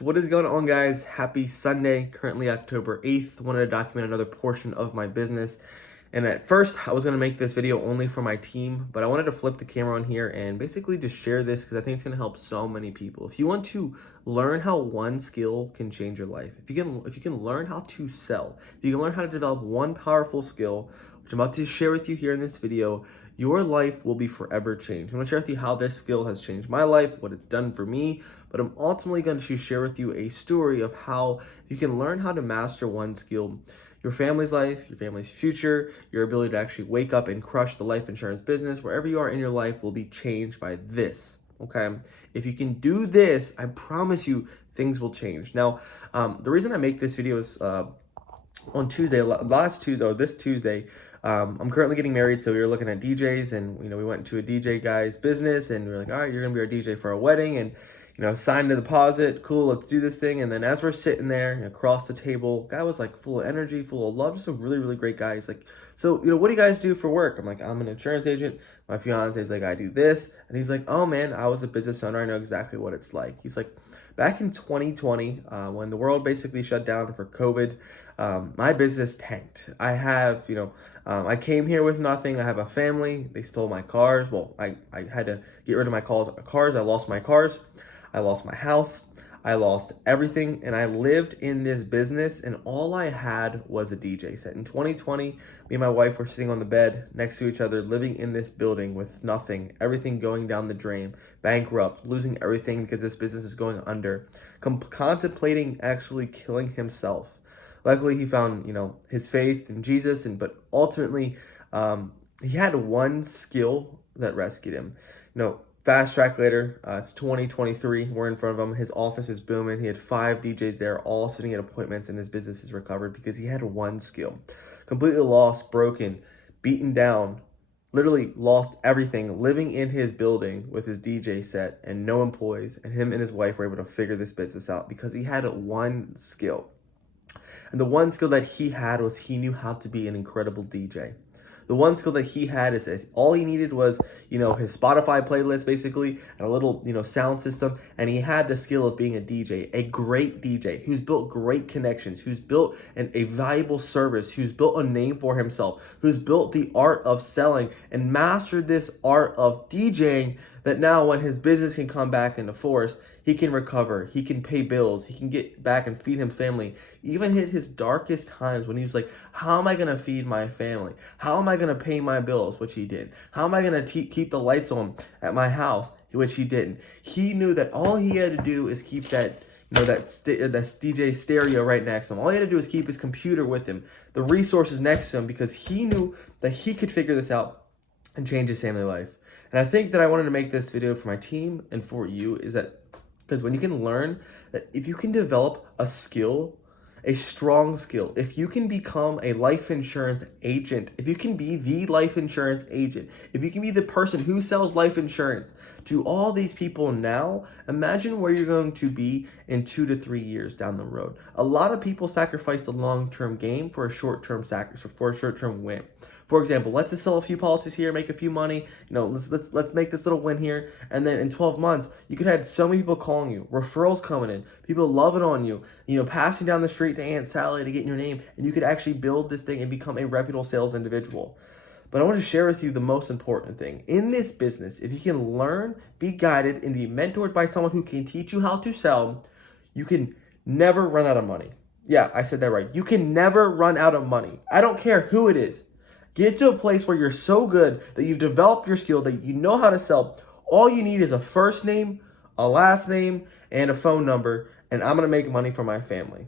So what is going on, guys? Happy Sunday, currently October 8th. Wanted to document another portion of my business. And at first, I was going to make this video only for my team, but I wanted to flip the camera on here and basically just share this because I think it's going to help so many people. If you want to learn how one skill can change your life, if you can learn how to sell, if you can learn how to develop one powerful skill, which I'm about to share with you here in this video, your life will be forever changed. I'm going to share with you how this skill has changed my life, what it's done for me, but I'm ultimately going to share with you a story of how you can learn how to master one skill, your family's life, your family's future, your ability to actually wake up and crush the life insurance business, wherever you are in your life will be changed by this, okay? If you can do this, I promise you things will change. Now, the reason I make this video is on Tuesday, this Tuesday, I'm currently getting married, so we were looking at DJs, and we went to a DJ guy's business, and we were like, all right, you're gonna be our DJ for our wedding, and signed a deposit, cool, let's do this thing. And then as we're sitting there across the table, guy was like full of energy, full of love, just a really, really great guy. He's like, so what do you guys do for work? I'm like, I'm an insurance agent. My fiance is like, I do this. And he's like, oh man, I was a business owner, I know exactly what it's like. He's like, back in 2020, when the world basically shut down for COVID, my business tanked. I have, I came here with nothing. I have a family. They stole my cars. Well, I had to get rid of my cars. I lost my cars. I lost my house. I lost everything. And I lived in this business, and all I had was a DJ set. In 2020, me and my wife were sitting on the bed next to each other, living in this building with nothing, everything going down the drain, bankrupt, losing everything because this business is going under, contemplating actually killing himself. Luckily, he found, his faith in Jesus, but ultimately, he had one skill that rescued him. Fast track later, it's 2023. We're in front of him. His office is booming. He had 5 DJs there, all sitting at appointments, and his business is recovered because he had one skill. Completely lost, broken, beaten down, literally lost everything, living in his building with his DJ set and no employees, and him and his wife were able to figure this business out because he had one skill. And the one skill that he had was he knew how to be an incredible DJ. The one skill that he had is that all he needed was, his Spotify playlist basically, and a little, sound system. And he had the skill of being a DJ, a great DJ who's built great connections, who's built a valuable service, who's built a name for himself, who's built the art of selling and mastered this art of DJing, that now when his business can come back into force, he can recover, he can pay bills, he can get back and feed his family. Even hit his darkest times when he was like, how am I going to feed my family? How am I going to pay my bills? Which he did. How am I going to keep the lights on at my house? Which he didn't. He knew that all he had to do is keep that that DJ stereo right next to him. All he had to do is keep his computer with him, the resources next to him, because he knew that he could figure this out and change his family life. And I think that I wanted to make this video for my team and for you is that because when you can learn that if you can develop a skill, a strong skill, if you can become a life insurance agent, if you can be the life insurance agent, if you can be the person who sells life insurance to all these people now, imagine where you're going to be in 2 to 3 years down the road. A lot of people sacrifice the long-term game for a short-term win. For example, let's just sell a few policies here, make a few money. Let's make this little win here, and then in 12 months, you could have so many people calling you, referrals coming in, people loving on you, passing down the street to Aunt Sally to get your name, and you could actually build this thing and become a reputable sales individual. But I want to share with you the most important thing. In this business, if you can learn, be guided, and be mentored by someone who can teach you how to sell, you can never run out of money. Yeah, I said that right. You can never run out of money. I don't care who it is. Get to a place where you're so good that you've developed your skill, that you know how to sell. All you need is a first name, a last name, and a phone number, and I'm going to make money for my family.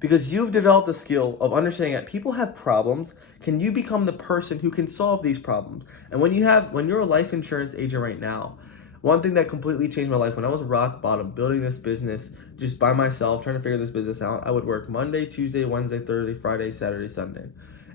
Because you've developed the skill of understanding that people have problems, can you become the person who can solve these problems? And when you're a life insurance agent right now, one thing that completely changed my life, when I was rock bottom, building this business just by myself, trying to figure this business out, I would work Monday, Tuesday, Wednesday, Thursday, Friday, Saturday, Sunday.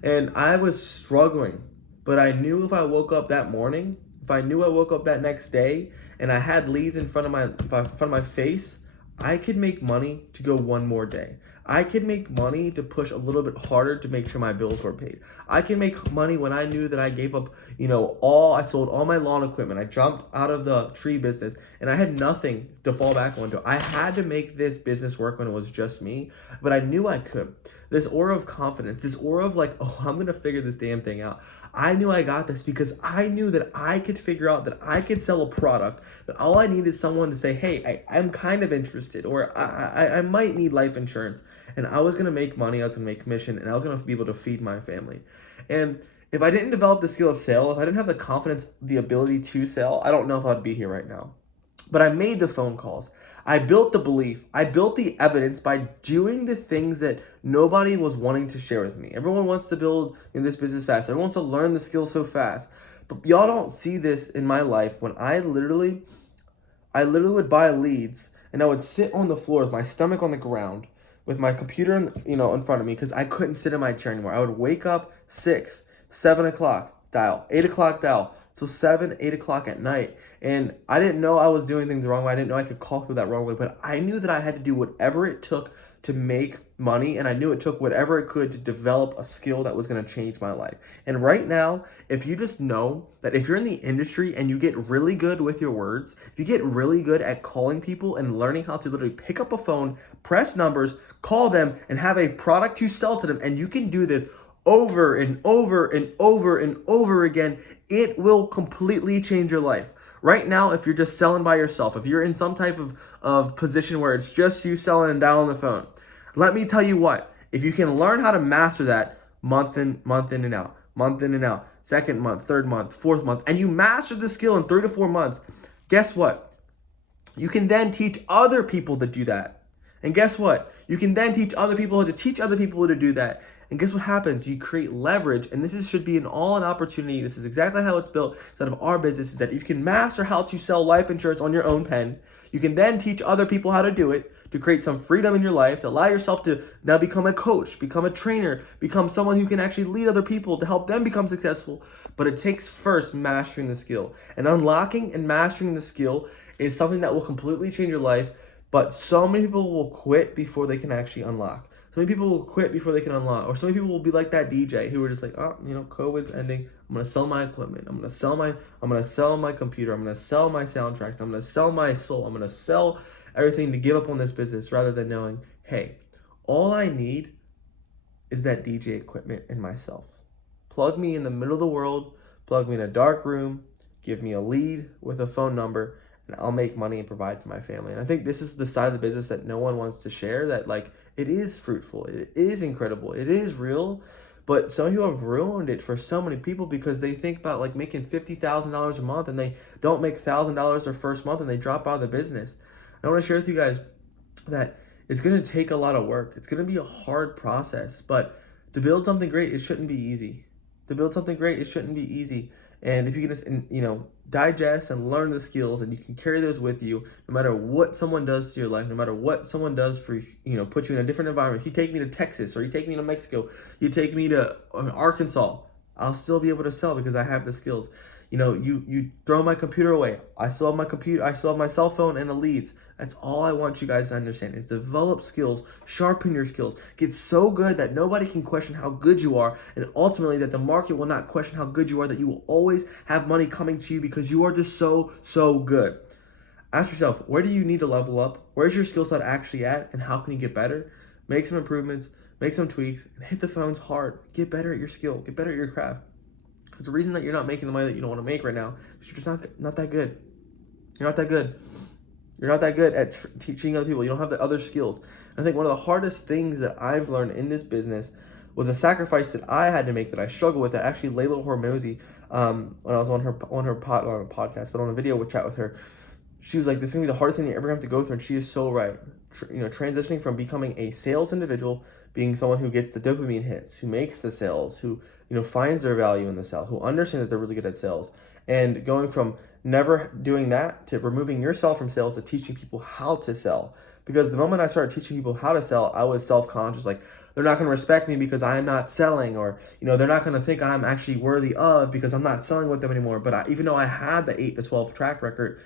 And I was struggling, but I knew if I woke up that morning, if I knew I woke up that next day, and I had leads in front of my face, I could make money to go one more day. I could make money to push a little bit harder to make sure my bills were paid. I can make money when I knew that I gave up, I sold all my lawn equipment. I jumped out of the tree business and I had nothing to fall back onto. I had to make this business work when it was just me, but I knew I could. This aura of confidence, this aura of like, oh, I'm going to figure this damn thing out. I knew I got this because I knew that I could figure out that I could sell a product, that all I need is someone to say, hey, I'm kind of interested, or I might need life insurance. And I was going to make money, I was going to make commission, and I was going to be able to feed my family. And if I didn't develop the skill of sale, if I didn't have the confidence, the ability to sell, I don't know if I'd be here right now. But I made the phone calls. I built the belief. I built the evidence by doing the things that nobody was wanting to share with me. Everyone wants to build in this business fast. Everyone wants to learn the skills so fast. But y'all don't see this in my life when I literally would buy leads and I would sit on the floor with my stomach on the ground with my computer in front of me because I couldn't sit in my chair anymore. I would wake up 6, 7 o'clock, dial, 8 o'clock, dial. So 7, 8 o'clock at night. And I didn't know I was doing things the wrong way. I didn't know I could call people that wrong way, but I knew that I had to do whatever it took to make money. And I knew it took whatever it could to develop a skill that was going to change my life. And right now, if you just know that if you're in the industry and you get really good with your words, if you get really good at calling people and learning how to literally pick up a phone, press numbers, call them, and have a product to sell to them, and you can do this over and over and over and over again, it will completely change your life. Right now, if you're just selling by yourself, if you're in some type of position where it's just you selling and dialing the phone, let me tell you what, if you can learn how to master that month in and out, second month, third month, fourth month, and you master the skill in 3 to 4 months, guess what? You can then teach other people to do that. And guess what? You can then teach other people to teach other people to do that. And guess what happens? You create leverage, and should be an opportunity. This is exactly how it's built inside of our business, is that if you can master how to sell life insurance on your own pen, you can then teach other people how to do it, to create some freedom in your life, to allow yourself to now become a coach, become a trainer, become someone who can actually lead other people to help them become successful. But it takes first mastering the skill. And unlocking and mastering the skill is something that will completely change your life, but so many people will quit before they can actually unlock. So many people will quit before they can unlock. Or so many people will be like that DJ who were just like, oh, COVID's ending. I'm going to sell my equipment. I'm going to sell my computer. I'm going to sell my soundtracks. I'm going to sell my soul. I'm going to sell everything to give up on this business, rather than knowing, hey, all I need is that DJ equipment and myself. Plug me in the middle of the world, plug me in a dark room, give me a lead with a phone number, and I'll make money and provide for my family. And I think this is the side of the business that no one wants to share, that like, it is fruitful, it is incredible, it is real, but some of you have ruined it for so many people because they think about like making $50,000 a month and they don't make $1,000 their first month and they drop out of the business. I want to share with you guys that it's going to take a lot of work. It's going to be a hard process, but to build something great, it shouldn't be easy. And if you can just, digest and learn the skills, and you can carry those with you, no matter what someone does to your life, no matter what someone does for, put you in a different environment. If you take me to Texas, or you take me to Mexico, you take me to Arkansas, I'll still be able to sell because I have the skills. You throw my computer away, I still have my computer, I still have my cell phone and the leads. That's all I want you guys to understand, is develop skills, sharpen your skills, get so good that nobody can question how good you are, and ultimately that the market will not question how good you are, that you will always have money coming to you because you are just so good. Ask yourself, where do you need to level up? Where's your skill set actually at, and how can you get better? Make some improvements, make some tweaks, and hit the phones hard. Get better at your skill, get better at your craft. Because the reason that you're not making the money that you don't want to make right now is you're just not that good. You're not that good. You're not that good at teaching other people. You don't have the other skills. I think one of the hardest things that I've learned in this business was a sacrifice that I had to make, that I struggled with, that actually Layla Hormozy, when I was on a podcast, but on a video chat with her, she was like, this is going to be the hardest thing you ever have to go through, and she is so right. Transitioning from becoming a sales individual, being someone who gets the dopamine hits, who makes the sales, who finds their value in the sale, who understands that they're really good at sales, and going from never doing that to removing yourself from sales to teaching people how to sell. Because the moment I started teaching people how to sell, I was self-conscious, like, they're not going to respect me because I'm not selling, or they're not going to think I'm actually worthy of because I'm not selling with them anymore. But even though I had the 8 to 12 track record,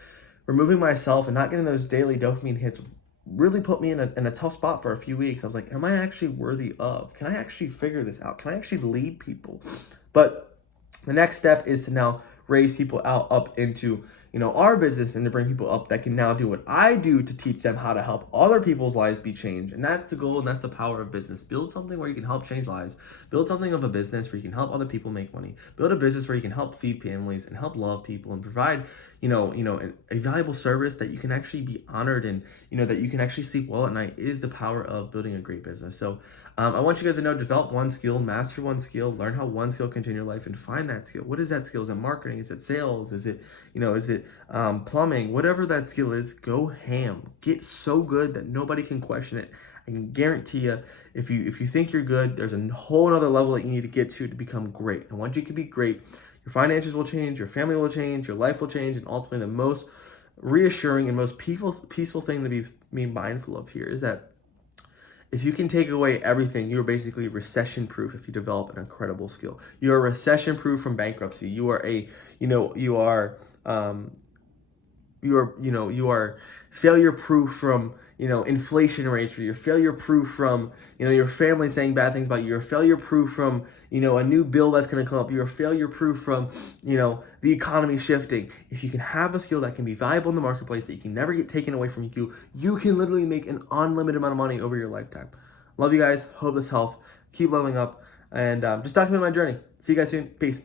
removing myself and not getting those daily dopamine hits really put me in a tough spot for a few weeks. I was like, am I actually worthy of? Can I actually figure this out? Can I actually lead people? But the next step is to now raise people out up into, our business, and to bring people up that can now do what I do to teach them how to help other people's lives be changed. And that's the goal, and that's the power of business. Build something where you can help change lives. Build something of a business where you can help other people make money. Build a business where you can help feed families and help love people and provide, a valuable service that you can actually be honored, and that you can actually sleep well at night is the power of building a great business. So I want you guys to know, develop one skill, master one skill, learn how one skill can change your life, and find that skill. What is that skill? Is it marketing? Is it sales? Is it, plumbing? Whatever that skill is, go ham. Get so good that nobody can question it. I can guarantee you, if you think you're good, there's a whole other level that you need to get to become great. And once you can be great, your finances will change, your family will change, your life will change, and ultimately the most reassuring and most peaceful thing to be mindful of here is that if you can take away everything, you're basically recession proof if you develop an incredible skill. You're recession proof from bankruptcy. You are you are failure proof from, inflation rates. You're failure proof from, your family saying bad things about you. You're failure proof from, a new bill that's going to come up. You're failure proof from, the economy shifting. If you can have a skill that can be valuable in the marketplace, that you can never get taken away from you can literally make an unlimited amount of money over your lifetime. Love you guys. Hope this helps. Keep leveling up, and just document my journey. See you guys soon. Peace.